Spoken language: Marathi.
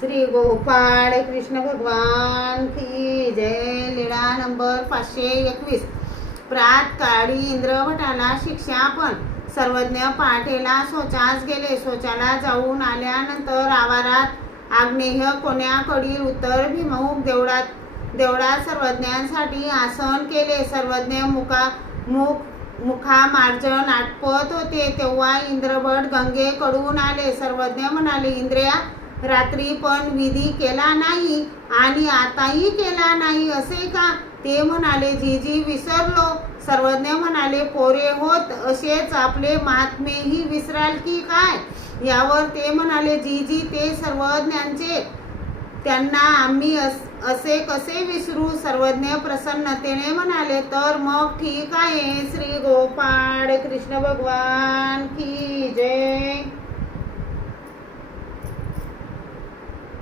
श्री गोपाळ कृष्ण भगवान की जय। लीळा नंबर 521। प्रातकाळी इंद्रभटाला शिक्षापन। सर्वज्ञ पहाटेला शौचास गेले। शौचाला जाऊन आल्यानंतर आवारात आग्नेय कोण्याकडील उत्तर भिमुख देवळात सर्वज्ञांसाठी आसन केले। सर्वज्ञ मुखामार्जन आटपत होते तेव्हा इंद्रभट गंगेकडून आले। सर्वज्ञ म्हणाले, इंद्रिया, रात्री पण विधी केला नाही आणि आताही केला नाही असे का? ते म्हणाले, जीजी विसरलो। सर्वज्ञ म्हणाले, पोरे होत असेच आपले महात्मेही विसराल की काय? यावर ते म्हणाले, जीजी ते सर्वज्ञांचे, त्यांना आम्ही असे कसे विसरू? सर्वज्ञ प्रसन्नतेने म्हणाले, तर मग ठीक आहे। श्री गोपाळ कृष्ण भगवान की जय।